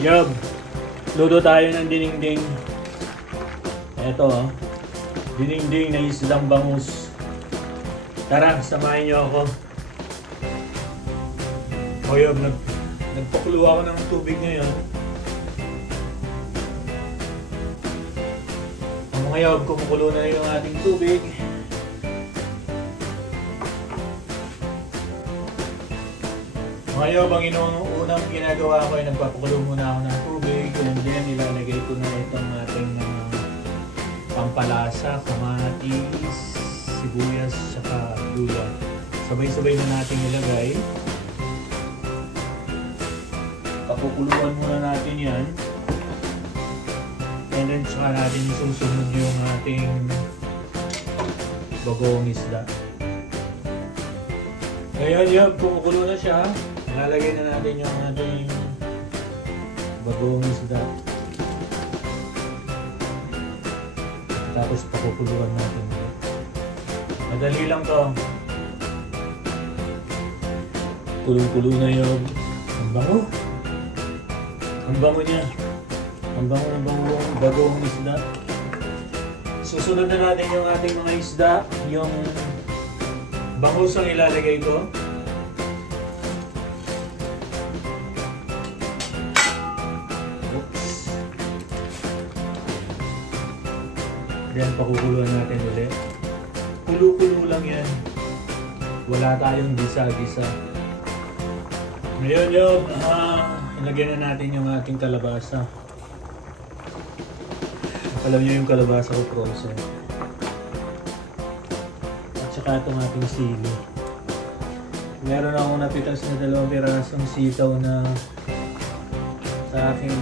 Yob, luto tayo ng dinengdeng. Eto oh. Dinengdeng na isdang bangus. Tara, samahin niyo ako. O Yob, nagpakulo ako ng tubig ngayon. Mga Yob, kumukulo na yung ating tubig. Mga Yob, ang unang ginagawa ko ay nagpapakulo muna ako ng tubig. And then ilalagay ko na itong ating pampalasa, kamatis, sibuyas, saka luya. Sabay-sabay na natin ilagay. Papukuluan muna natin yan. And then saka natin susunod yung ating bagoong isda. Ngayon Yob, kumukulo na siya. Lalagay na natin yung ating bagoong isda. Tapos pakukuluan natin. Madali lang to. Kulong-kulo na Yob. Ang bango. Ang bango niya. Ang bango ng bagoong isda. Susunod na natin yung ating mga isda. Yung bangus ang ilalagay ko. Oops. Then pakukuluan natin ulit. Kulo-kulo lang yan. Wala tayong gisa-gisa. Ngayon Yob, ilagyan na natin yung ating kalabasa. Alam niyo yung kalabasa ko frozen. At saka itong ating sili. Meron akong napitas na 2 pirasong sitaw na sa aking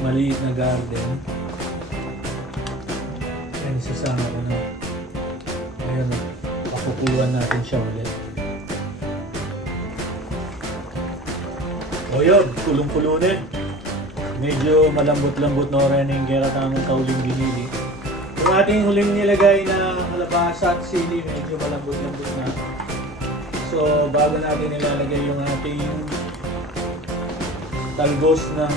maliit na garden. Yan, isasama ko na. Ayan, pakukuluan natin siya ulit. O Yob, kulong-kulo na. Medyo malambot-lambot na rin yung kaya tamang kauling ginili. Yung ating huling nilagay na kalabasa at sili, medyo malambot-lambot na. So, bago natin nilalagay yung ating talbos ng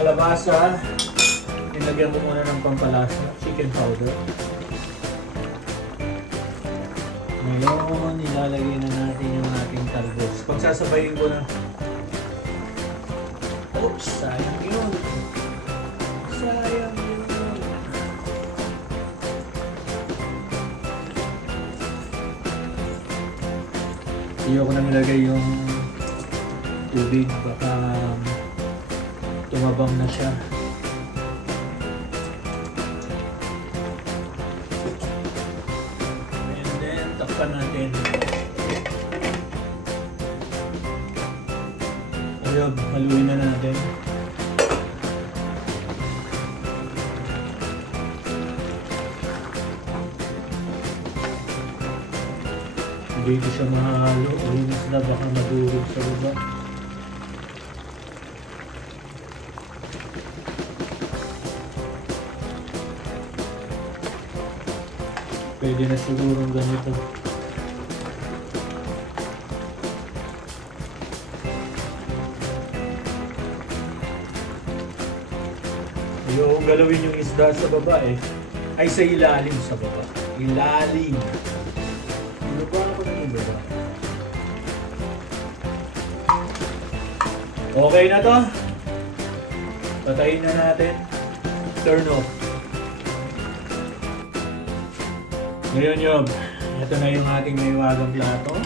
kalabasa, nilagyan ko muna ng pampalasa, chicken powder. Ngayon, ilalagay na natin yung ating talbos. Pagsasabayin ko na. Oops, sayang yun. Sayang yun. Ayoko na nilagay yung tubig. Baka tumabang na siya. Takpan natin. Ayun, haluin na natin. Hindi ko siya mahalo. Linis na baka madurog sa baba. Pwede na siguro ganito. Yung galawin yung isda sa baba ay sa ilalim sa baba. Ilalim. Ano ba ako na yung baba? Okay na to. Patayin na natin. Turn off. Ngayon Yob, ito na yung ating maywagang plato.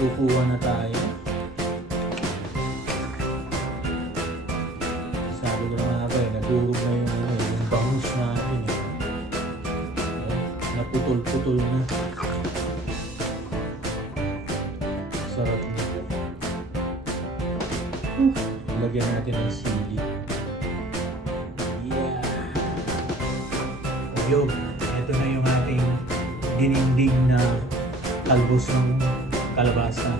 Kukuha na tayo. Sabi ko na nga nadurog na yung bangus natin naputol-putol na. Sarap nito. Lagyan natin ng sili. Yeah! Yob, ito na yung ating dinengdeng na talbos ng kalabasa.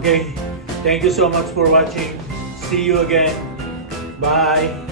Okay, thank you so much for watching. See you again. Bye!